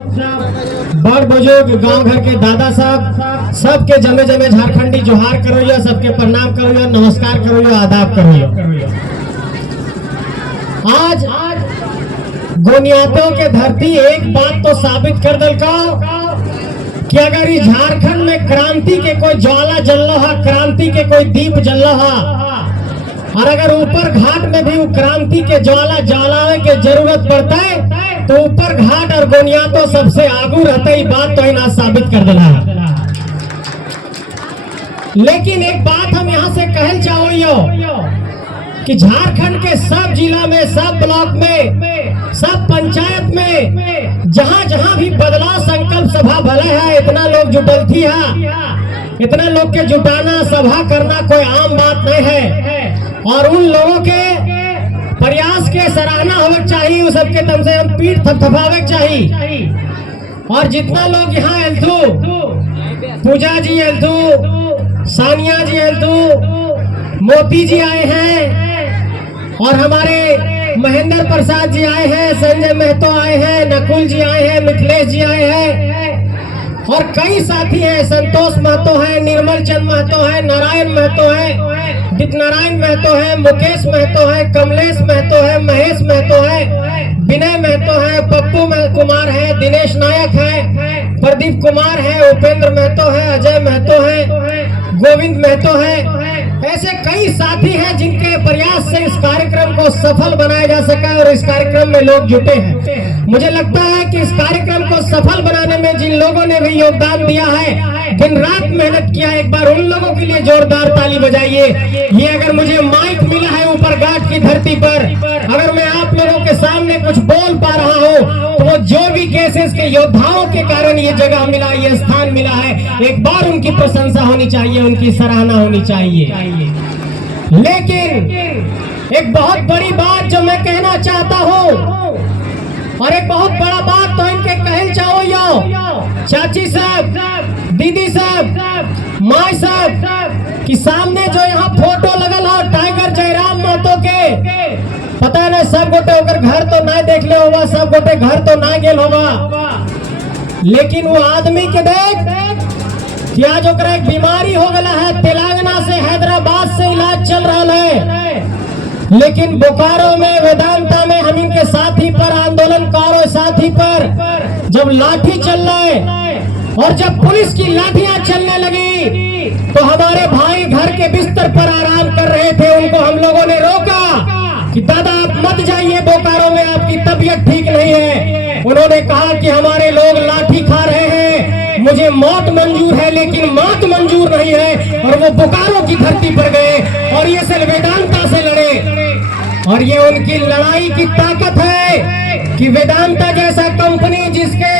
बड़ बुजुर्ग गांव घर के दादा साहब सबके जमे जमे झारखंडी जोहार करो, सबके प्रणाम करो, नमस्कार करो, आदाब करो। आज गोनियातों के धरती एक बात तो साबित कर दल का कि अगर इस झारखंड में क्रांति के कोई ज्वाला जल रहा, क्रांति के कोई दीप जल रहा, और अगर ऊपर घाट में भी क्रांति के ज्वाला जलावे के जरूरत पड़ता है तो ऊपर घाट और गोनियातो सबसे आगू रहता है। बात तो इन्हें साबित कर देना। लेकिन एक बात हम यहाँ से कहल चाहो कि झारखंड के सब जिला में, सब ब्लॉक में, सब पंचायत में जहाँ जहाँ भी बदलाव संकल्प सभा भले है, इतना लोग जुटल थी है, इतना लोग के जुटाना सभा करना कोई आम बात नहीं है। और उन लोगों के प्रयास के सराहना होना चाहिए, उस सबके तम से हम पीठ थपथपावे चाहिए। और जितना लोग यहाँ एलथू, पूजा जी एलथू, सानिया जी एलथू, मोती जी आए हैं, और हमारे महेंद्र प्रसाद जी आए हैं, संजय महतो आए हैं, नकुल जी आए हैं, मिथिलेश जी आए हैं, और कई साथी हैं, संतोष महतो है, निर्मल चंद महतो है, नारायण महतो है, नारायण महतो है, मुकेश महतो है, कमलेश महतो है, महेश महतो है, विनय महतो है, पप्पू कुमार है, दिनेश नायक है, प्रदीप कुमार है, उपेंद्र महतो है, अजय महतो है, गोविंद महतो है। ऐसे कई साथी हैं जिनके प्रयास से इस कार्यक्रम को सफल बनाया जा सका और इस कार्यक्रम में लोग जुटे हैं। मुझे लगता है कि इस कार्यक्रम को सफल बनाने में जिन लोगों ने भी योगदान दिया है, दिन रात मेहनत किया, एक बार उन लोगों के लिए जोरदार ताली बजाइए। ये अगर मुझे माइक मिला है ऊपर घाट की धरती पर, अगर मैं आप लोगों के सामने कुछ बोल पा रहा हूँ तो वो जो भी केसेस के योद्धाओं के कारण ये जगह मिला, ये स्थान मिला है, एक बार उनकी प्रशंसा होनी चाहिए, उनकी सराहना होनी चाहिए। लेकिन एक बहुत बड़ी बात जो मैं कहना चाहता हूँ, और एक बहुत बड़ा बात तो इनके कहल चाहो यो चाची साहब, दीदी साहब, माई साहब कि सामने जो यहाँ फोटो लगल हो टाइगर जयराम महतो के, पता नहीं सब गोटे होकर घर तो ना देख ले होगा, सब गोटे घर तो ना गेल होगा, लेकिन वो आदमी के देख कि आज ओकरा एक बीमारी हो गया है, तेलंगाना से हैदराबाद से इलाज चल रहा है, लेकिन बोकारो में वेदांता में हम इनके साथी पर, आंदोलनकारों साथी पर जब लाठी चल रहा है और जब पुलिस की लाठियां चलने लगी तो हमारे भाई घर के बिस्तर पर आराम कर रहे थे, उनको हम लोगों ने रोका कि दादा आप मत जाइए बोकारो में, आपकी तबीयत ठीक नहीं है। उन्होंने कहा कि हमारे लोग लाठी खा रहे हैं, मुझे मौत मंजूर है लेकिन मौत मंजूर नहीं है, और वो बोकारो की धरती पर गए और ये सिर्फ वेदांता से लड़े। और ये उनकी लड़ाई की ताकत है कि वेदांता जैसा कंपनी जिसके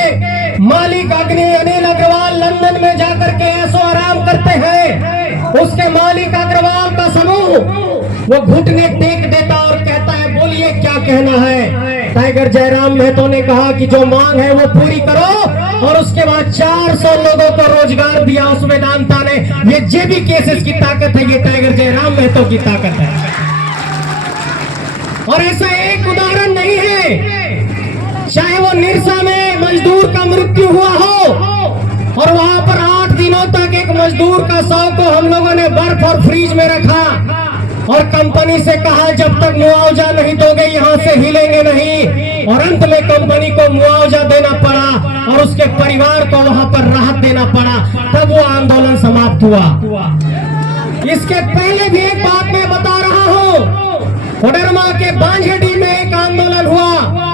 मालिक अनिल अग्रवाल लंदन में जाकर के ऐसो आराम करते हैं, उसके मालिक अग्रवाल का समूह वो घुटने टेक देता और कहता है बोलिए क्या कहना है। टाइगर जयराम महतो ने कहा कि जो मांग है वो पूरी करो, और उसके बाद 400 लोगों को रोजगार दिया उस वेदांता ने। ये जेबी केसेस की ताकत है, ये टाइगर जयराम महतो की ताकत है। और ऐसा एक उदाहरण नहीं है, चाहे वो निरसा में मजदूर का मृत्यु हुआ हो और वहां पर 8 दिनों तक एक मजदूर का शव को हम लोगों ने बर्फ और फ्रीज में रखा और कंपनी से कहा जब तक मुआवजा नहीं दोगे यहाँ से हिलेंगे नहीं, और अंत में कंपनी को मुआवजा देना पड़ा और उसके परिवार को वहां पर राहत देना पड़ा, तब वो आंदोलन समाप्त हुआ। इसके पहले भी एक बात मैं बता रहा हूँ, कोडरमा के बांझेडी में एक आंदोलन हुआ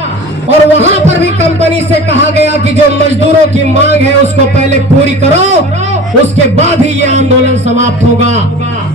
और वहां पर भी कंपनी से कहा गया कि जो मजदूरों की मांग है उसको पहले पूरी करो, उसके बाद ही ये आंदोलन समाप्त होगा।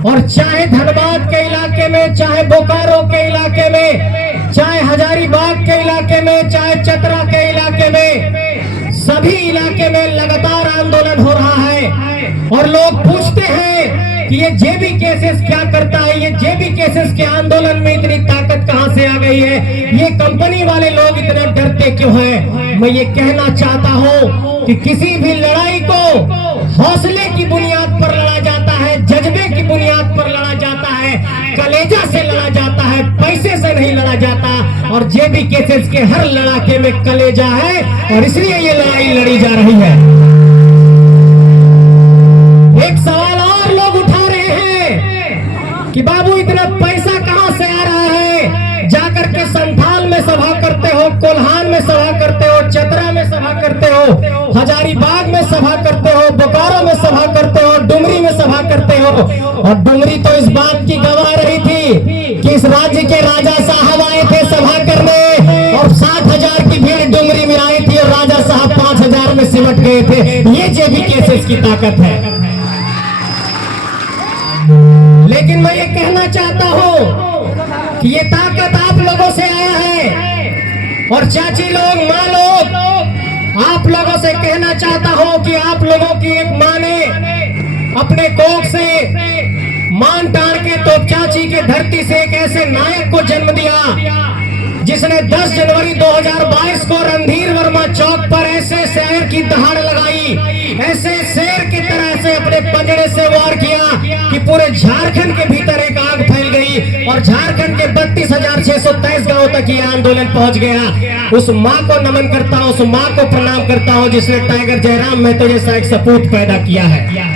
और चाहे धनबाद के इलाके में, चाहे बोकारो के इलाके में, चाहे हजारीबाग के इलाके में, चाहे चतरा के इलाके में, सभी इलाके में लगातार आंदोलन हो रहा है। और लोग पूछते हैं कि ये जेबी केसेस क्या करता है, ये जेबी केसेस के आंदोलन में इतनी ताकत कहां से आ गई है, ये कंपनी वाले लोग इतना डरते क्यों हैं। मैं ये कहना चाहता हूं कि किसी भी लड़ाई को हौसले की बुनियाद पर लड़ा जाता है, जज्बे की बुनियाद पर लड़ा जाता है। कलेजा से लड़ा जाता है, पैसे से नहीं लड़ा जाता। और जेबी केसेस के हर लड़ाके में कलेजा है और इसलिए ये लड़ाई लड़ी जा रही है। एक सवाल और लोग उठा रहे हैं कि बाबू इतना पैसा कहां से आ रहा है? जाकर के संथाल में सभा करते हो, कोल्हान में सभा करते हो, चतरा में सभा करते हो, हजारीबाग में सभा करते हो, बोकारो में सभा करते हो, डुमरी में सभा करते हो। और डुमरी तो इस बात की गवाह रही थी कि इस राज्य के राजा साहब आए थे सभा करने और 60,000 की भीड़ डुमरी में आई थी और राजा साहब 5,000 में सिमट गए थे। ये जेबी केसेस की ताकत है। लेकिन मैं ये कहना चाहता हूं कि ये ताकत आप लोगों से आया है। और चाची लोग, माँ लोग, आप लोगों से कहना चाहता हूं कि आप लोगों की एक माँ ने अपने कोख से मान टार के तोपचाची के धरती से एक ऐसे नायक को जन्म दिया जिसने 10 जनवरी 2022 को रणधीर वर्मा चौक पर ऐसे शेर की दहाड़ लगाई, ऐसे शेर की तरह से अपने पंजरे से वार किया कि पूरे झारखंड के भीतर एक आग फैल गई और झारखंड के 32,623 गांव तक ये आंदोलन पहुंच गया। उस माँ को नमन करता हूँ, उस माँ को प्रणाम करता हूँ जिसने टाइगर जयराम महतो जैसा एक सपूत पैदा किया है।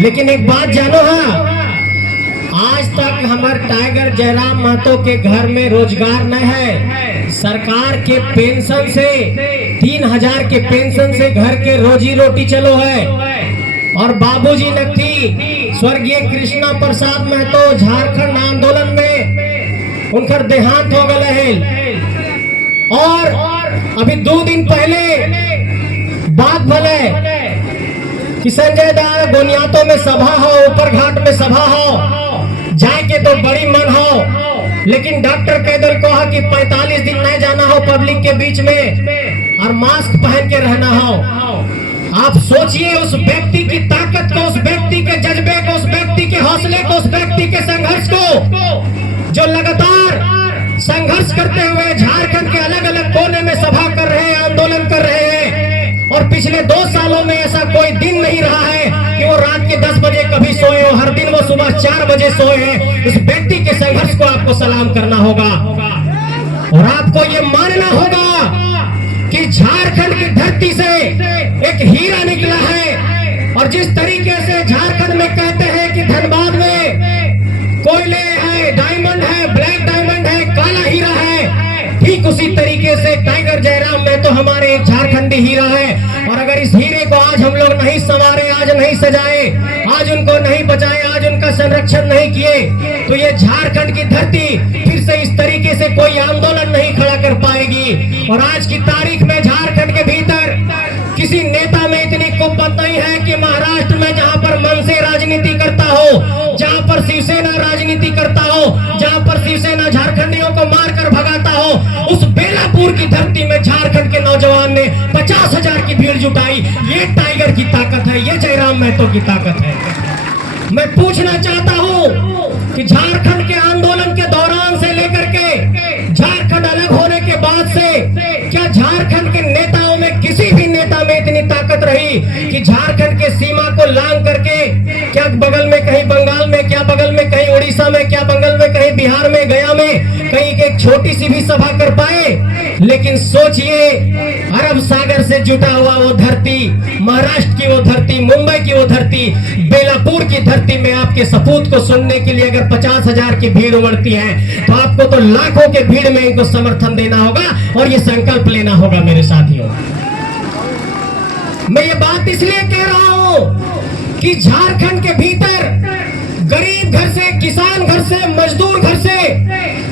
लेकिन एक बात जानो, हाँ, आज तक हमारे टाइगर जयराम महतो के घर में रोजगार न है। सरकार के पेंशन से 3,000 के पेंशन से घर के रोजी रोटी चलो है। और बाबूजी नकथी स्वर्गीय कृष्णा प्रसाद महतो झारखंड आंदोलन में उनका देहांत हो गए है। और अभी 2 दिन पहले बात भले कि संजय दास गोनियातों में सभा हो, ऊपर घाट में सभा हो, जाए के तो बड़ी मन हो, लेकिन डॉक्टर कैदल कहा कि 45 दिन नहीं जाना हो पब्लिक के बीच में और मास्क पहन के रहना हो। आप सोचिए उस व्यक्ति की ताकत को, उस व्यक्ति के जज्बे को, उस व्यक्ति के हौसले को, उस व्यक्ति के संघर्ष को, जो लगातार संघर्ष करते हुए झारखंड के अलग अलग कोने में सभा कर रहे हैं, आंदोलन कर रहे हैं। और पिछले 2 सालों में ऐसा कोई दिन नहीं रहा है कि वो रात के 10 बजे कभी सोए हो, हर दिन वो सुबह 4 बजे सोए हैं। इस व्यक्ति के संघर्ष को आपको सलाम करना होगा और आपको ये मानना होगा कि झारखंड की धरती से एक हीरा निकला है। और जिस तरीके से झारखंड में कहते हैं कि धनबाद में कोयले है, डायमंड है, ब्लैक डायमंड है, काला हीरा है, ठीक उसी तरीके से टाइगर जयराम में तो हमारे एक झारखंडी हीरा है। और अगर इस हीरे को आज हम लोग नहीं संवारे, आज नहीं सजाए, आज उनको नहीं बचाए, आज उनका संरक्षण नहीं किए, तो ये झारखंड की धरती फिर से इस तरीके से कोई आंदोलन नहीं खड़ा कर पाएगी। और आज की तारीख में झारखंड के भीतर किसी नेता में इतनी कुव्वत नहीं है कि महाराष्ट्र में जहां पर मन से राजनीति करता हो, जहां पर शिवसेना राजनीति करता हो, जहां पर शिवसेना झारखंडियों को मारकर भगाता हो, उस बेलापुर की धरती में झारखंड के नौजवान ने 50,000 की भीड़ जुटाई। ये टाइगर की ताकत है, ये जयराम महतो की ताकत है। मैं पूछना चाहता हूं कि झारखंड के आंदोलन के दौरान से लेकर के झारखंड अलग होने के बाद से क्या झारखंड के नेताओं में किसी भी नेता में इतनी ताकत रही कि झारखंड के सीमा को लांग करके, क्या बगल में कहीं बंगाल में, क्या बगल में कहीं उड़ीसा में, क्या बगल में कहीं बिहार में, गया में कहीं एक छोटी सी भी सभा कर पाए? लेकिन सोचिए, अरब सागर से जुटा हुआ वो धरती, महाराष्ट्र की वो धरती, मुंबई की वो धरती, बेलापुर की धरती में आपके सपूत को सुनने के लिए अगर 50,000 की भीड़ उमड़ती है तो आपको तो लाखों के भीड़ में इनको समर्थन देना होगा और ये संकल्प लेना होगा। मेरे साथियों, मैं ये बात इसलिए कह रहा हूं कि झारखंड के भीतर गरीब घर से, किसान घर से, मजदूर घर से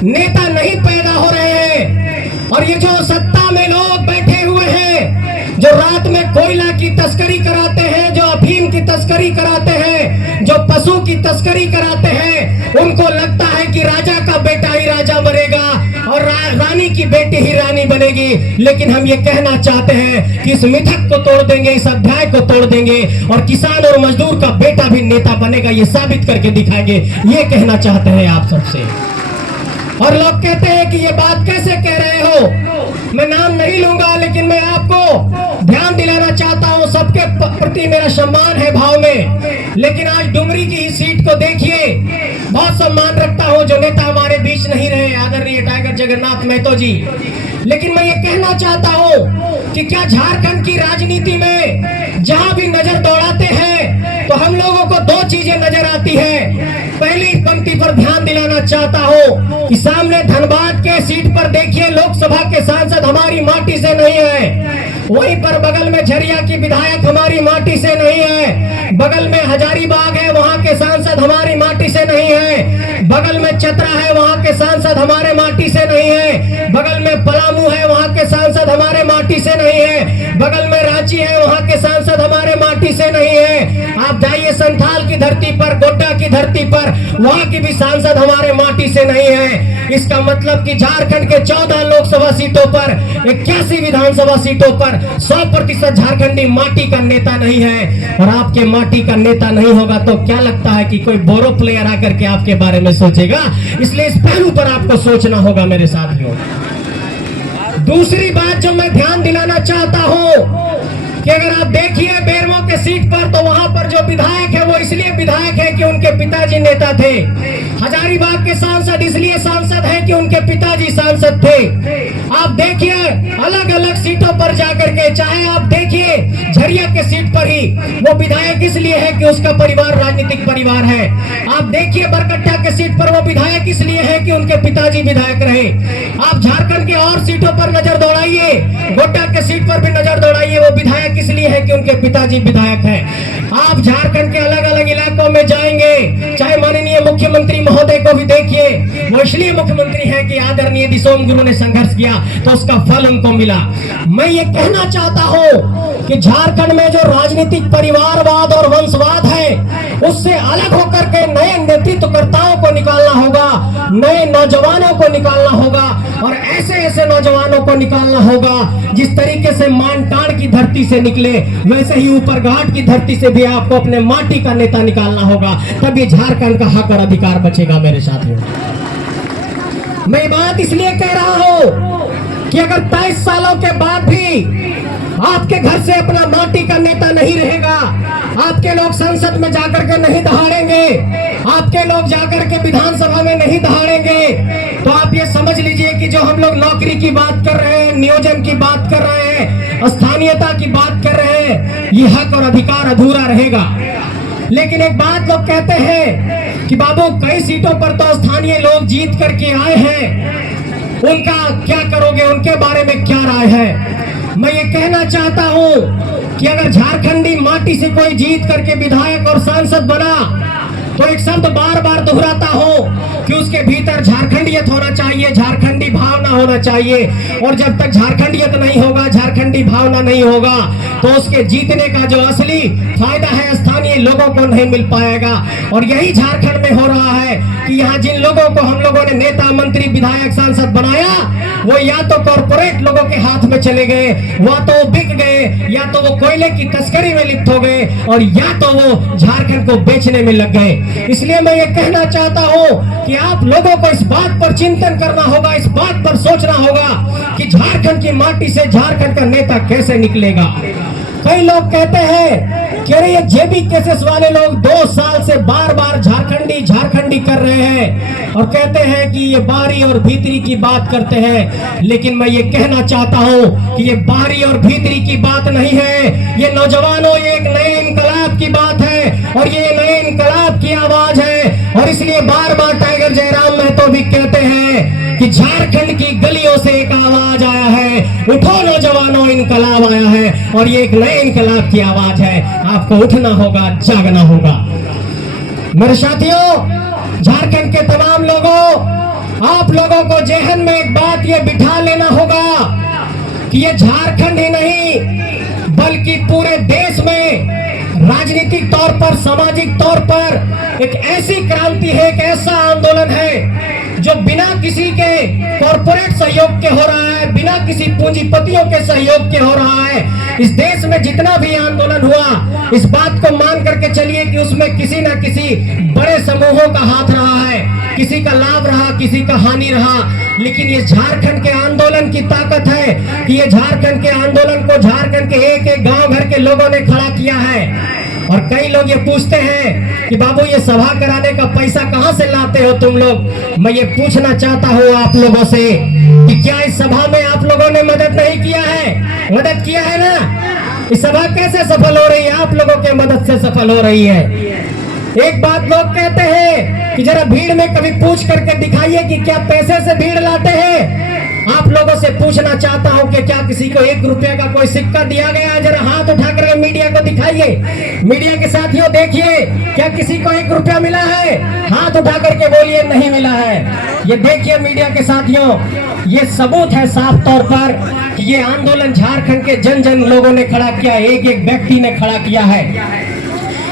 नेता नहीं पैदा हो रहे हैं। और ये जो सत्ता में लोग बैठे हुए हैं, जो रात में कोयला की तस्करी कराते हैं, जो अफीम की तस्करी कराते हैं, जो पशु की तस्करी कराते हैं, उनको लगता है कि राजा का बेटा ही राजा बनेगा और रानी की बेटी ही रानी बनेगी। लेकिन हम ये कहना चाहते हैं कि इस मिथक को तोड़ देंगे, इस अध्याय को तोड़ देंगे और किसान और मजदूर का बेटा भी नेता बनेगा, ये साबित करके दिखाएंगे। ये कहना चाहते हैं आप सबसे। और लोग कहते हैं कि ये बात कैसे कह रहे हो? मैं नाम नहीं लूंगा, लेकिन मैं आपको ध्यान दिलाना चाहता हूं, सबके प्रति मेरा सम्मान है भाव में। लेकिन आज डुमरी की ही सीट को देखिए, बहुत सम्मान रखता हूं जो नेता हमारे बीच नहीं रहे, आदरणीय टाइगर जगन्नाथ महतो जी। लेकिन मैं ये कहना चाहता हूं कि क्या झारखंड की राजनीति में जहां भी नजर दौड़ाते हैं तो हम लोगों को दो चीजें नजर आती है। पहली पंक्ति पर ध्यान दिलाना चाहता हूं कि सामने धनबाद के सीट पर देखिए लोकसभा के सांसद हमारी माटी से नहीं है, वहीं पर बगल में झरिया की विधायक हमारी माटी से नहीं है, बगल में हजारीबाग है वहां के सांसद हमारी माटी से नहीं है, बगल में चतरा है वहां के सांसद हमारे माटी से नहीं है, बगल में पलामू है वहां के सांसद हमारे माटी से नहीं है, बगल में रांची है वहां के सांसद हमारे माटी से नहीं है। आप जाइए संथाल की धरती पर, गोड्डा की धरती पर, वहां की भी सांसद हमारे माटी से नहीं है। इसका मतलब कि झारखंड के 14 लोकसभा सीटों पर, 81 विधानसभा सीटों पर 100% झारखंडी माटी का नेता नहीं है। और आपके माटी का नेता नहीं होगा तो क्या लगता है कि कोई बोरो प्लेयर आकर के आपके बारे में सोचेगा? इसलिए इस पहलू पर आपको सोचना होगा मेरे साथियों। दूसरी बात जो मैं ध्यान दिलाना चाहता हूं कि अगर आप देखिए बेरमो के सीट पर तो वहां पर जो विधायक है वो इसलिए विधायक है कि उनके पिताजी नेता थे। हजारीबाग के सांसद इसलिए सांसद है कि उनके पिताजी सांसद थे। आप देखिए अलग अलग सीटों पर जाकर के, चाहे आप देखिए झरिया के सीट पर ही वो विधायक इसलिए है कि उसका परिवार राजनीतिक परिवार है। आप देखिए बरकट्टा के सीट पर वो विधायक इसलिए है कि उनके पिताजी विधायक रहे। आप झारखंड के और सीटों पर नजर दौड़ाइए, गोड्डा के सीट पर भी नजर दौड़ाइए, वो विधायक इसलिए है कि उनके पिताजी विधायक हैं। आप झारखंड के अलग अलग इलाकों में जाएंगे, चाहे माननीय मुख्यमंत्री महोदय को भी देखिए, वो इसलिए मुख्यमंत्री है कि आदरणीय दिसोम गुरु ने संघर्ष किया तो उसका फल उनको मिला। मैं ये कहना चाहता हूं कि झारखंड में जो राजनीतिक परिवारवाद और वंशवाद है उससे अलग होकर के नए नेतृत्वकर्ताओं को निकालना होगा, नए नौजवानों को निकालना होगा और ऐसे ऐसे नौजवानों को निकालना होगा जिस तरीके से मानटाड़ की धरती से निकले वैसे ही ऊपर घाट की धरती से भी आपको अपने माटी का नेता निकालना होगा, तभी झारखंड का हक और अधिकार बचेगा मेरे साथियों। मैं बात इसलिए कह रहा हूं कि अगर 23 सालों के बाद भी आपके घर से अपना माटी का नेता नहीं रहेगा, आपके लोग संसद में जाकर के नहीं दहाड़ेंगे, आपके लोग जाकर के विधानसभा में नहीं दहाड़ेंगे, तो आप ये समझ लीजिए कि जो हम लोग नौकरी की बात कर रहे हैं, नियोजन की बात कर रहे हैं, स्थानीयता की बात कर रहे हैं, ये हक और अधिकार अधूरा रहेगा। लेकिन एक बात लोग कहते हैं कि बाबू कई सीटों पर तो स्थानीय लोग जीत करके आए हैं, उनका क्या करोगे, उनके बारे में क्या राय है? मैं ये कहना चाहता हूं कि अगर झारखंडी माटी से कोई जीत करके विधायक और सांसद बना तो एक शब्द बार बार दोहराता हूं कि उसके भीतर झारखंडियत होना चाहिए, झारखंडी भावना होना चाहिए। और जब तक झारखंडियत नहीं होगा, झारखंडी भावना नहीं होगा तो उसके जीतने का जो असली फायदा है स्थानीय लोगों को नहीं मिल पाएगा। और यही झारखंड में हो रहा है कि यहाँ जिन लोगों को हम लोगों ने नेता, मंत्री, विधायक, सांसद बनाया वो या तो कॉर्पोरेट लोगों के हाथ में चले गए, या तो वो बिक गए, या तो वो कोयले की तस्करी में लिप्त हो गए और या तो वो झारखंड को बेचने में लग गए। इसलिए मैं ये कहना चाहता हूं कि आप लोगों को इस बात पर चिंतन करना होगा, इस बात पर सोचना होगा कि झारखंड की माटी से झारखंड का नेता कैसे निकलेगा। कई लोग कहते हैं कि अरे ये जेबी केसेस वाले लोग 2 साल से बार बार झारखंडी कर रहे हैं और कहते हैं कि ये बाहरी और भीतरी की बात करते हैं। लेकिन मैं ये कहना चाहता हूं कि ये बाहरी और भीतरी की बात नहीं है, ये नौजवानों, ये एक नए इनकलाब की बात है और ये नए इनकलाब की आवाज है। और इसलिए बार बार टाइगर जयराम महतो भी कहते हैं कि झारखंड की गलियों से एक आवाज आया है, उठो नौजवानों, इनकलाब आया है। और ये एक नए इनकलाब की आवाज है, आपको उठना होगा, जागना होगा। मेरे साथियों, झारखंड के तमाम लोगों, आप लोगों को जहन में एक बात ये बिठा लेना होगा कि ये झारखंड ही नहीं बल्कि पूरे देश में राजनीतिक तौर पर, सामाजिक तौर पर एक ऐसी क्रांति है, एक ऐसा आंदोलन है जो बिना किसी के कॉर्पोरेट सहयोग के हो रहा है, बिना किसी पूंजीपतियों के सहयोग के हो रहा है। इस देश में जितना भी आंदोलन हुआ, इस बात को मान करके चलिए कि उसमें किसी न किसी बड़े समूहों का हाथ रहा है, किसी का लाभ रहा, किसी का हानि रहा। लेकिन ये झारखंड के आंदोलन की ताकत है कि ये झारखंड के आंदोलन को झारखंड के एक एक गांव घर के लोगों ने खड़ा किया है। और कई लोग ये पूछते हैं कि बाबू ये सभा कराने का पैसा कहां से लाते हो तुम लोग। मैं ये पूछना चाहता हूं आप लोगों से कि क्या इस सभा में आप लोगों ने मदद नहीं किया है? मदद किया है ना? इस सभा कैसे सफल हो रही है? आप लोगों के मदद से सफल हो रही है। एक बात लोग कहते हैं कि जरा भीड़ में कभी पूछ करके दिखाइए कि क्या पैसे से भीड़ लाते हैं। आप लोगों से पूछना चाहता हूं कि क्या किसी को 1 रुपये का कोई सिक्का दिया गया? जरा हाथ उठा करके मीडिया को दिखाइए। मीडिया के साथियों देखिए, क्या किसी को 1 रुपया मिला है? हाथ उठा करके बोलिए नहीं मिला है। ये देखिए मीडिया के साथियों, ये सबूत है साफ तौर पर कि ये आंदोलन झारखंड के जन जन लोगों ने खड़ा किया, एक एक व्यक्ति ने खड़ा किया है।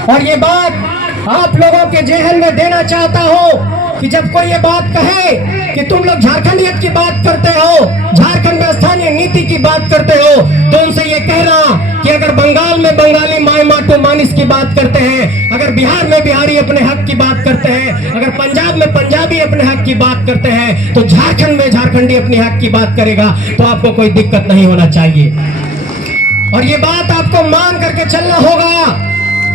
और ये बात आप लोगों के जेहन में देना चाहता हूं कि जब कोई ये बात कहे कि तुम लोग झारखंडियत की बात करते हो, झारखंड में स्थानीय नीति की बात करते हो, तो उनसे ये कहना कि अगर बंगाल में बंगाली माय माटो मानिस की बात करते हैं, अगर बिहार में बिहारी अपने हक की बात करते हैं, अगर पंजाब में पंजाबी अपने हक की बात करते हैं, तो झारखंड में झारखंडी अपने हक की बात करेगा तो आपको कोई दिक्कत नहीं होना चाहिए। और ये बात आपको मान करके चलना होगा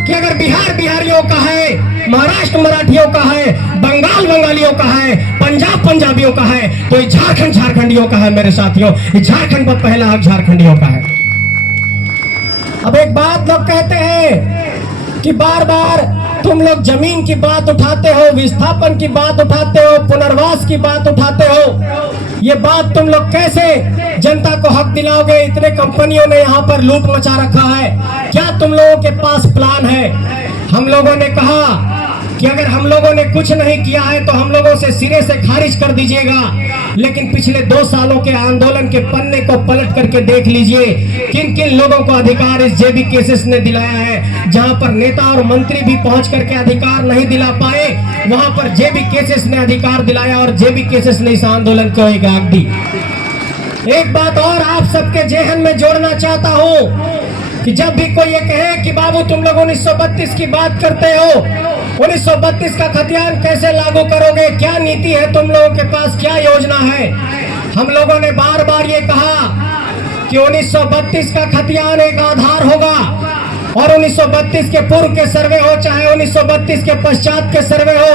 कि अगर बिहार बिहारियों का है, महाराष्ट्र मराठियों का है, बंगाल बंगालियों का है, पंजाब पंजाबियों का है, तो ये झारखंड झारखंडियों का है। मेरे साथियों, ये झारखंड पर पहला हक झारखंडियों का है। अब एक बात लोग कहते हैं कि बार बार तुम लोग जमीन की बात उठाते हो, विस्थापन की बात उठाते हो, पुनर्वास की बात उठाते हो। ये बात तुम लोग कैसे जनता को हक दिलाओगे? इतने कंपनियों ने यहाँ पर लूट मचा रखा है, क्या तुम लोगों के पास प्लान है? हम लोगों ने कहा कि अगर हम लोगों ने कुछ नहीं किया है तो हम लोगों से सिरे से खारिज कर दीजिएगा, लेकिन पिछले 2 सालों के आंदोलन के पन्ने को पलट करके देख लीजिए किन किन लोगों को अधिकार इस जेबी केसेस ने दिलाया है। जहां पर नेता और मंत्री भी पहुंच करके अधिकार नहीं दिला पाए, वहां पर जेबी केसेस ने अधिकार दिलाया और जेबी केसेस ने इस आंदोलन को एक आग दी। एक बात और आप सबके जेहन में जोड़ना चाहता हूं कि जब भी कोई ये कहे कि बाबू तुम लोग 1932 की बात करते हो, 1932 का खतियान कैसे लागू करोगे? क्या नीति है तुम लोगों के पास? क्या योजना है? हम लोगों ने बार बार ये कहा कि 1932 का खतियान एक आधार होगा और 1932 के पूर्व के सर्वे हो, चाहे 1932 के पश्चात के सर्वे हो,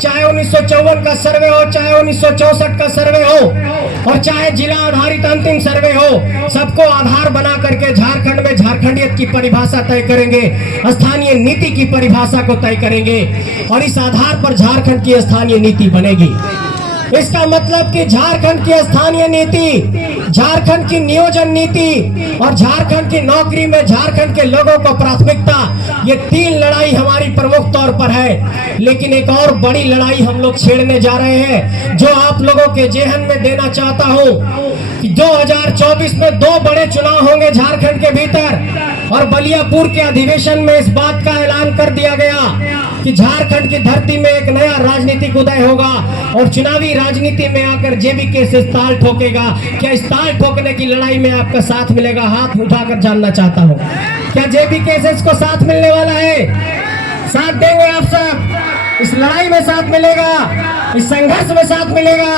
चाहे 1954 का सर्वे हो, चाहे 1964 का सर्वे हो, और चाहे जिला आधारित अंतिम सर्वे हो, सबको आधार बना करके झारखंड में झारखंडियत की परिभाषा तय करेंगे, स्थानीय नीति की परिभाषा को तय करेंगे और इस आधार पर झारखंड की स्थानीय नीति बनेगी। इसका मतलब कि झारखंड की स्थानीय नीति, झारखंड की नियोजन नीति और झारखंड की नौकरी में झारखंड के लोगों को प्राथमिकता, ये 3 लड़ाई हमारी प्रमुख तौर पर है। लेकिन एक और बड़ी लड़ाई हम लोग छेड़ने जा रहे हैं, जो आप लोगों के जेहन में देना चाहता हूं कि 2024 में 2 बड़े चुनाव होंगे झारखंड के भीतर, और बलियापुर के अधिवेशन में इस बात का ऐलान कर दिया गया कि झारखंड की धरती में एक नया राजनीतिक उदय होगा और चुनावी राजनीति में आकर जेबी केसेस ताल ठोकेगा। क्या इस ताल ठोकने की लड़ाई में आपका साथ मिलेगा? हाथ उठाकर जानना चाहता हूं, क्या जेबी केसेस को साथ मिलने वाला है? साथ देंगे आप सब? इस लड़ाई में साथ मिलेगा, इस संघर्ष में साथ मिलेगा?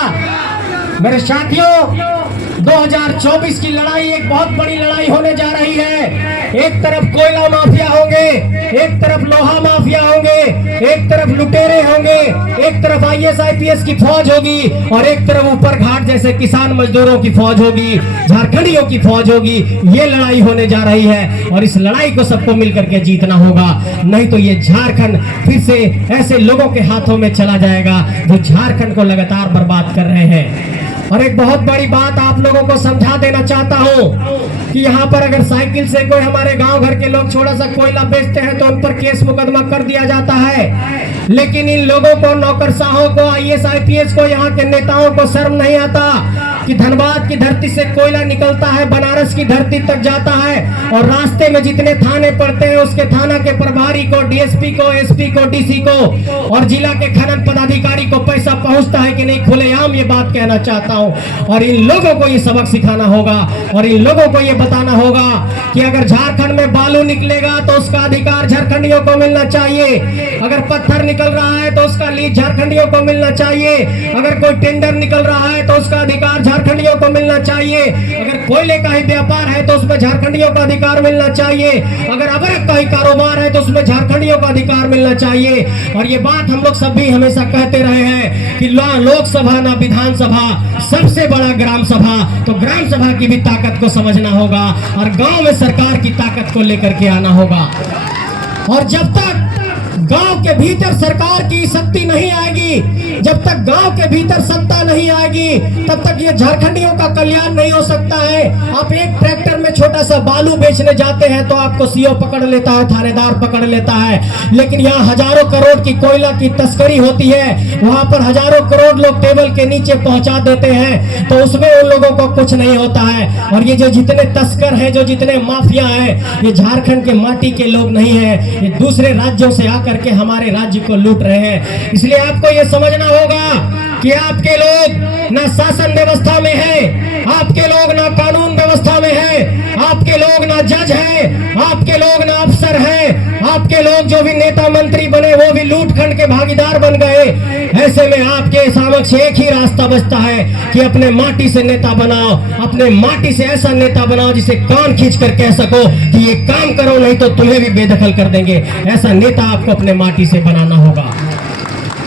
मेरे साथियों, 2024 की लड़ाई एक बहुत बड़ी लड़ाई होने जा रही है। एक तरफ कोयला माफिया होंगे, एक तरफ लोहा माफिया होंगे, एक तरफ लुटेरे होंगे, एक तरफ IAS IPS की फौज होगी और एक तरफ ऊपर घाट जैसे किसान मजदूरों की फौज होगी, झारखंडियों की फौज होगी। ये लड़ाई होने जा रही है और इस लड़ाई को सबको मिलकर के जीतना होगा, नहीं तो ये झारखंड फिर से ऐसे लोगों के हाथों में चला जाएगा जो झारखंड को लगातार बर्बाद कर रहे हैं। और एक बहुत बड़ी बात आप लोगों को समझा देना चाहता हूं कि यहाँ पर अगर साइकिल से कोई हमारे गांव घर के लोग थोड़ा सा कोयला बेचते हैं तो उन पर केस मुकदमा कर दिया जाता है, लेकिन इन लोगों को, नौकरशाहों को, IAS IPS को, यहाँ के नेताओं को शर्म नहीं आता कि धनबाद की धरती से कोयला निकलता है, बनारस की धरती तक जाता है और रास्ते में जितने थाने पड़ते हैं उसके थाना के प्रभारी को, DSP को, SP को, DC को और जिला के खनन पदाधिकारी को पैसा पहुंचता है कि नहीं? खुलेआम ये बात कहना चाहता हूं। और इन लोगों को ये सबक सिखाना होगा और इन लोगों को ये बताना होगा कि अगर झारखंड में बालू निकलेगा तो उसका अधिकार झारखंडियों को मिलना चाहिए, अगर पत्थर निकल रहा है तो उसका लीज झारखंडियों को मिलना चाहिए, अगर कोई टेंडर निकल रहा है तो उसका अधिकार झारखंडियों को मिलना चाहिए, अगर कोयले का ही व्यापार है तो उसमें झारखंडियों का अधिकार मिलना चाहिए, अगर अबरक का ही कारोबार है तो उसमें झारखंडियों का अधिकार मिलना चाहिए। और ये बात हम लोग सब भी हमेशा कहते रहे हैं कि लोकसभा ना विधानसभा, सबसे बड़ा ग्राम सभा, तो ग्राम सभा की भी ताकत को समझना होगा और गांव में सरकार की ताकत को लेकर के आना होगा। और जब तक गांव के भीतर सरकार की शक्ति नहीं आएगी, जब तक गांव के भीतर सत्ता नहीं आएगी, तब तक ये झारखंडियों का कल्याण नहीं हो सकता है। आप एक ट्रैक्टर में छोटा सा बालू बेचने जाते हैं तो आपको सीओ पकड़ लेता है, थानेदार पकड़ लेता है, लेकिन यहाँ हजारों करोड़ की कोयला की तस्करी होती है, वहां पर हजारों करोड़ लोग टेबल के नीचे पहुंचा देते हैं, तो उसमें उन लोगों को कुछ नहीं होता है। और ये जो जितने तस्कर हैं, जो जितने माफिया हैं, ये झारखंड के माटी के लोग नहीं है, ये दूसरे राज्यों से आकर के हमारे राज्य को लूट रहे हैं। इसलिए आपको ये समझना होगा कि आपके लोग ना शासन व्यवस्था में है, आपके लोग ना कानून व्यवस्था में है, आपके लोग ना जज है, आपके लोग ना अफसर है, आपके लोग जो भी नेता मंत्री बने वो भी लूटखंड के भागीदार बन गए। ऐसे में आपके समक्ष एक ही रास्ता बचता है कि अपने माटी से नेता बनाओ, अपने माटी से ऐसा नेता बनाओ जिसे कान खींच कर कह सको कि ये काम करो, नहीं तो तुम्हें भी बेदखल कर देंगे। ऐसा नेता आपको अपने माटी से बनाना होगा।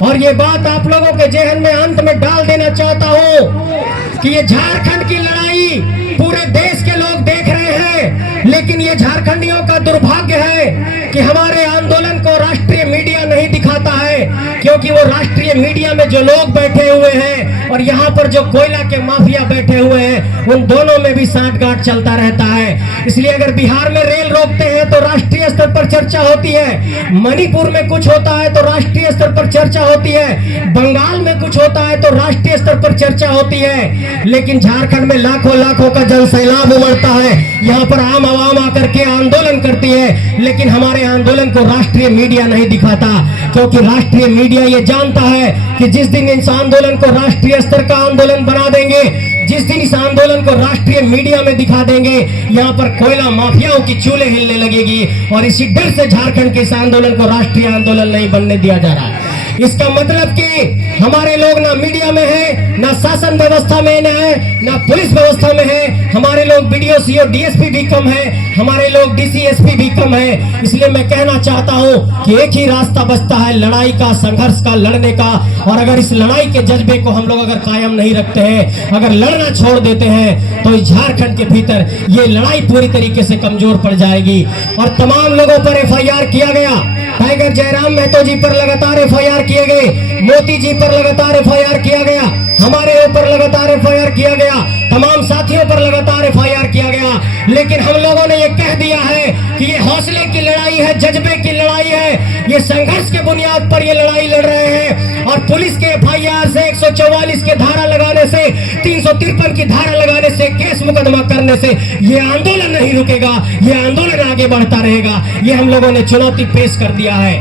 और ये बात आप लोगों के जहन में अंत में डाल देना चाहता हूं कि ये झारखंड की लड़ाई पूरे देश के लोग देख रहे हैं, लेकिन ये झारखंडियों का दुर्भाग्य है कि हमारे आंदोलन को राष्ट्रीय मीडिया नहीं दिखाता है, क्योंकि वो राष्ट्रीय मीडिया में जो लोग बैठे हुए हैं और यहाँ पर जो कोयला के माफिया बैठे हुए हैं, उन दोनों में भी सांठगांठ चलता रहता है। इसलिए अगर बिहार में रेल रोकते हैं तो राष्ट्रीय स्तर पर चर्चा होती है, मणिपुर में कुछ होता है तो राष्ट्रीय स्तर पर चर्चा होती है, बंगाल में कुछ होता है तो राष्ट्रीय स्तर पर चर्चा होती है, लेकिन झारखंड में लाखों लाखों का जनसैलाब उमड़ता है, यहाँ पर आम आवाम आकर के आंदोलन करती है, लेकिन हमारे आंदोलन को राष्ट्रीय मीडिया नहीं दिखाता, क्योंकि राष्ट्रीय मीडिया ये जानता है कि जिस दिन इस आंदोलन को राष्ट्रीय स्तर का आंदोलन बना देंगे, जिस दिन इस आंदोलन को राष्ट्रीय मीडिया में दिखा देंगे, यहाँ पर कोयला माफियाओं की चूल्हे हिलने लगेगी। और इसी डर से झारखंड के इस आंदोलन को राष्ट्रीय आंदोलन नहीं बनने दिया जा रहा है। इसका मतलब कि हमारे लोग ना मीडिया में है, ना शासन व्यवस्था में है, ना पुलिस व्यवस्था में है, हमारे लोग बीडीओ सीओ डीएसपी भी कम है, हमारे लोग डीसीएसपी भी कम है। इसलिए मैं कहना चाहता हूं कि एक ही रास्ता बचता है लड़ाई का, संघर्ष का, लड़ने का। और अगर इस लड़ाई के जज्बे को हम लोग अगर कायम नहीं रखते हैं, अगर लड़ना छोड़ देते हैं, तो इस झारखंड के भीतर ये लड़ाई पूरी तरीके से कमजोर पड़ जाएगी। और तमाम लोगों पर एफआईआर किया गया, टाइगर जयराम महतो जी पर लगातार एफआईआर किए गए, मोती जी पर लगातार एफआईआर किया गया, हमारे ऊपर लगातार एफआईआर किया गया, तमाम साथियों पर लगातार एफआईआर किया गया, लेकिन हम लोगों ने ये कह दिया है कि ये हौसले की लड़ाई है, जज्बे की लड़ाई है, ये संघर्ष के बुनियाद पर ये लड़ाई लड़ रहे हैं। और पुलिस के एफआईआर से, 144 के धारा लगाने से, 353 की धारा लगाने से, केस मुकदमा करने से ये आंदोलन नहीं रुकेगा, ये आंदोलन आगे बढ़ता रहेगा। ये हम लोगों ने चुनौती पेश कर दिया है।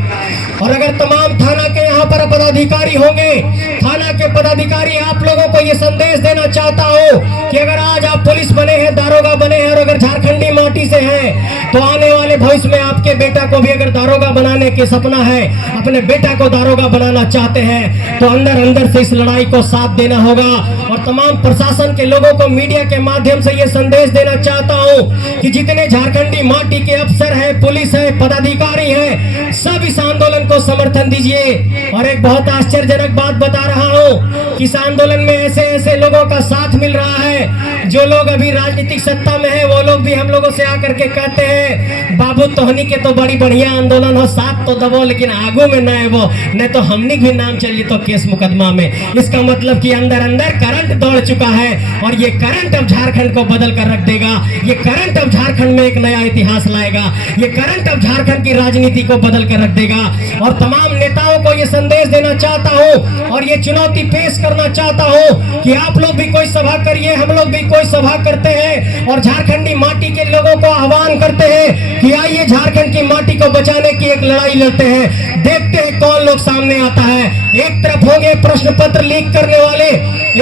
और अगर तमाम थाना के यहाँ पर पदाधिकारी होंगे, थाना के पदाधिकारी आप लोगों को ये संदेश देना चाहता हूँ कि अगर आज आप पुलिस बने हैं, दारोगा बने हैं और अगर झारखंडी माटी से हैं, तो आने वाले भविष्य में आपके बेटा को भी अगर दारोगा बनाने के सपना है, अपने बेटा को दारोगा बनाना चाहते हैं, तो अंदर अंदर से इस लड़ाई को साथ देना होगा। और तमाम प्रशासन के लोगों को मीडिया के माध्यम से ये संदेश देना चाहता हूँ कि जितने झारखंडी माटी के अफसर है, पुलिस है, पदाधिकारी है, सब इस आंदोलन को समर्थन दीजिए। और एक बहुत आश्चर्यजनक बात बता रहा हूँ कि इस आंदोलन में ऐसे ऐसे लोगों का साथ मिल रहा है, जो लोग अभी राजनीतिक सत्ता में है, वो लोग भी हम लोगों से आकर के कहते हैं, बाबू तोहनी के तो बड़ी बढ़िया आंदोलन हो, साथ तो दबो, लेकिन आगू में न वो, नहीं तो हमनी भी नाम चलिए तो केस मुकदमा में। इसका मतलब कि अंदर अंदर करंट दौड़ चुका है और ये करंट अब झारखंड को बदल कर रख देगा, ये करंट अब झारखंड में एक नया इतिहास लाएगा, ये करंट अब झारखंड की राजनीति को बदल कर रख देगा। और तमाम नेताओं को ये संदेश देना चाहता हूँ और ये चुनौती पेश करना चाहता हूँ कि आप लोग भी कोई सभा करिए, हम लोग भी कोई सभा करते हैं और झारखंडी माटी के लोगों को आह्वान करते हैं कि आइए झारखंड की माटी को बचाने की एक लड़ाई लड़ते हैं। देखते हैं कौन लोग सामने आता है। एक तरफ होंगे प्रश्न पत्र लीक करने वाले,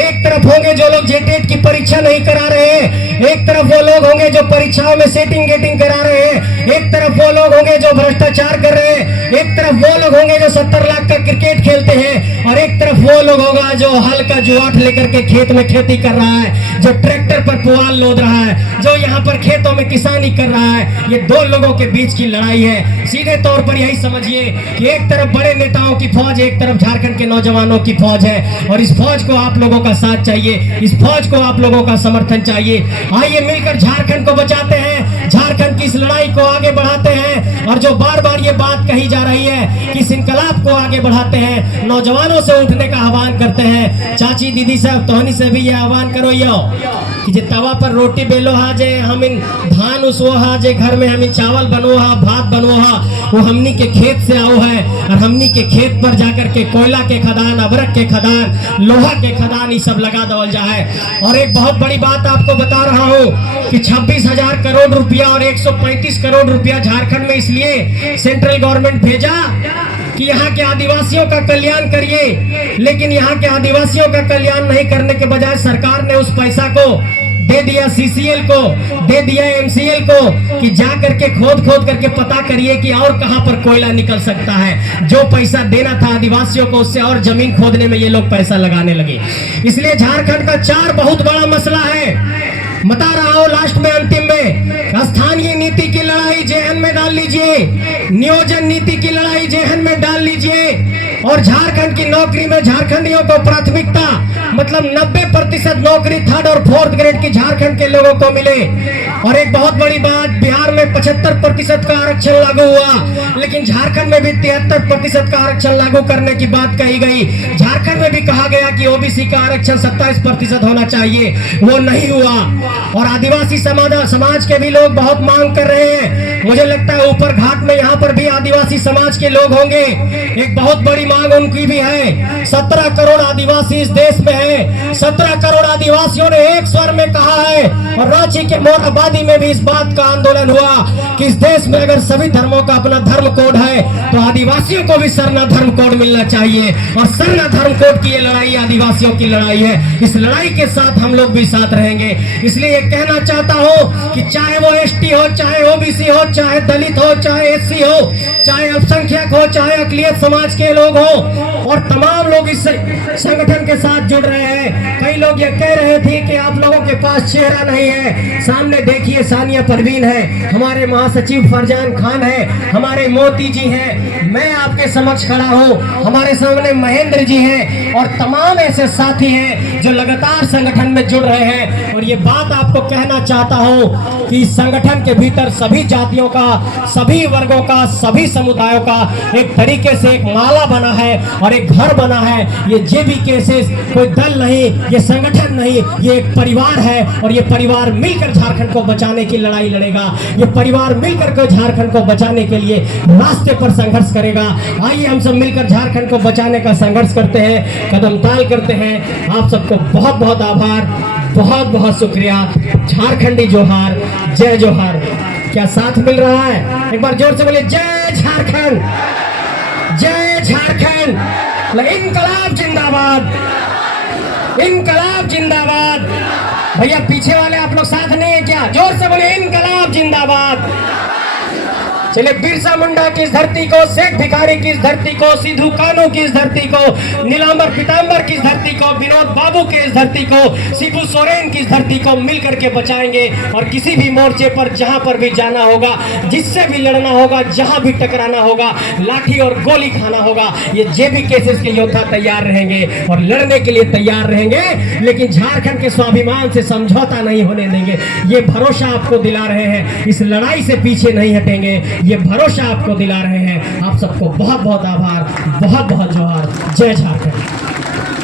एक तरफ होंगे जो लोग जेटेट की परीक्षा नहीं करा रहे हैं, एक तरफ वो लोग होंगे जो परीक्षाओं में सेटिंग गेटिंग करा रहे हैं, एक तरफ वो लोग होंगे जो भ्रष्टाचार कर रहे हैं, एक तरफ वो लोग होंगे जो 70 लाख का क्रिकेट खेलते हैं, और एक तरफ वो लोग होगा जो हल का जुआठ लेकर के खेत में खेती कर रहा है, जो ट्रैक्टर पर पुआल लोद रहा है, जो यहाँ पर खेतों में किसानी कर रहा है। ये दो लोगों के बीच की लड़ाई है। सीधे तौर पर यही समझिए कि एक तरफ बड़े नेताओं की फौज, एक तरफ झारखंड के नौजवानों की फौज है, और इस फौज को आप लोगों का साथ चाहिए, इस फौज को आप लोगों का समर्थन चाहिए। आइए मिलकर झारखंड को बचाते हैं, झारखंड की इस लड़ाई को आगे बढ़ाते हैं। और जो बार बार ये बात कही जा रही है कि इस इंकलाब को आगे बढ़ाते हैं, नौजवानों से उठने का आह्वान करते हैं। चाची दीदी साहब तोहनी से भी ये आह्वान करो यो कि जे तवा पर रोटी बेलो हा, जे हम इन धान उसो हा, जे घर में हम इन चावल बनो हा, भात बनो हा, वो हमनी के खेत से आओ है, और हमनी के खेत पर जाकर के कोयला के खदान, अबरक के खदान, लोहा के खदान ये सब लगा दवल जाए। और एक बहुत बड़ी बात आपको बता रहा हूँ कि 26,000 करोड़ रुपया और 135 करोड़ रुपया झारखंड में इसलिए सेंट्रल गवर्नमेंट भेजा कि यहाँ के आदिवासियों का कल्याण करिए। लेकिन यहाँ के आदिवासियों का कल्याण नहीं करने के बजाय सरकार ने उस पैसा को दे दिया सीसीएल को, दे दिया एमसीएल को कि जा करके खोद करके पता करिए कि और कहां पर कोयला निकल सकता है। जो पैसा देना था आदिवासियों को, उससे और जमीन खोदने में ये लोग पैसा लगाने लगे। इसलिए झारखंड का 4 बहुत बड़ा मसला है। बता रहा हूं लास्ट में, अंतिम में, स्थानीय नीति की लड़ाई जेहन में डाल लीजिए, नियोजन नीति की लड़ाई जेहन में डाल लीजिए, और झारखंड की नौकरी में झारखंडियों को प्राथमिकता, मतलब 90% नौकरी 3rd और 4th ग्रेड की झारखंड के लोगों को मिले। और एक बहुत बड़ी बात, बिहार में 75% का आरक्षण लागू हुआ, लेकिन झारखंड में भी 73% का आरक्षण लागू करने की बात कही गई। झारखंड में भी कहा गया कि ओबीसी का आरक्षण 27% होना चाहिए, वो नहीं हुआ। और आदिवासी समाज के भी लोग बहुत मांग कर रहे हैं। मुझे लगता है ऊपर घाट में यहाँ पर भी आदिवासी समाज के लोग होंगे। एक बहुत बड़ी मांग उनकी भी है। 17 करोड़ आदिवासी इस देश में है। 17 करोड़ आदिवासियों ने एक स्वर में कहा है, और रांची के मोरहाबादी में भी इस बात का आंदोलन हुआ कि इस देश में अगर सभी धर्मों का अपना धर्म कोड है तो आदिवासियों को भी सरना धर्म कोड मिलना चाहिए। और सरना धर्म कोड की ये लड़ाई आदिवासियों की लड़ाई है। इस लड़ाई के साथ हम लोग भी साथ रहेंगे। इसलिए ये कहना चाहता हूं कि चाहे वो एसटी हो, चाहे ओबीसी हो, चाहे दलित हो, चाहे एससी हो, चाहे अल्पसंख्यक हो, चाहे अकलियत समाज के लोग हो, और तमाम लोग इस संगठन के साथ जुड़ रहे हैं। कई लोग ये कह रहे थे कि आप लोगों के पास चेहरा नहीं है। सामने देखिए, सानिया परवीन है, हमारे महासचिव फरजान खान है, हमारे मोती जी हैं, मैं आपके समक्ष खड़ा हूं, हमारे सामने महेंद्र जी हैं, और तमाम ऐसे साथी हैं जो लगातार संगठन में जुड़ रहे हैं। और ये बात आपको कहना चाहता हूं कि इस संगठन के भीतर सभी जातियों का, सभी वर्गों का, सभी समुदायों का एक तरीके से एक माला बना है और एक घर बना है। ये जेबी केसेस कोई दल नहीं, ये संगठन नहीं, ये एक परिवार है, और ये परिवार मिलकर झारखंड को बचाने की लड़ाई लड़ेगा। ये परिवार मिलकर के झारखंड को बचाने के लिए रास्ते पर संघर्ष करेगा। आइए हम सब मिलकर झारखंड को बचाने का संघर्ष करते हैं, कदम ताल करते हैं। आप सबको बहुत बहुत आभार, बहुत बहुत शुक्रिया। झारखंडी जोहार, जय जोहार। क्या साथ मिल रहा है? एक बार जोर से बोलिए, जय झारखंड, जय झारखंड। इनकलाब जिंदाबाद, इनकलाब जिंदाबाद। भैया पीछे वाले आप लोग साथ नहीं है क्या? जोर से बोलिए, इनकलाब जिंदाबाद। चले बिरसा मुंडा की इस धरती को, शेख भिखारी की इस धरती को, सिद्धू कानू की इस धरती को, नीलांबर पीतांबर की इस धरती को, विनोद बाबू के इस धरती को, शिबू सोरेन की इस धरती को मिलकर के बचाएंगे। और किसी भी मोर्चे पर जहां पर भी जाना होगा, जिससे भी लड़ना होगा, जहां भी टकराना होगा, लाठी और गोली खाना होगा, ये जेबी केसेस के योद्धा तैयार रहेंगे और लड़ने के लिए तैयार रहेंगे। लेकिन झारखंड के स्वाभिमान से समझौता नहीं होने देंगे, ये भरोसा आपको दिला रहे हैं। इस लड़ाई से पीछे नहीं हटेंगे, ये भरोसा आपको दिला रहे हैं। आप सबको बहुत बहुत आभार, बहुत बहुत जोहार। जय झारखंड।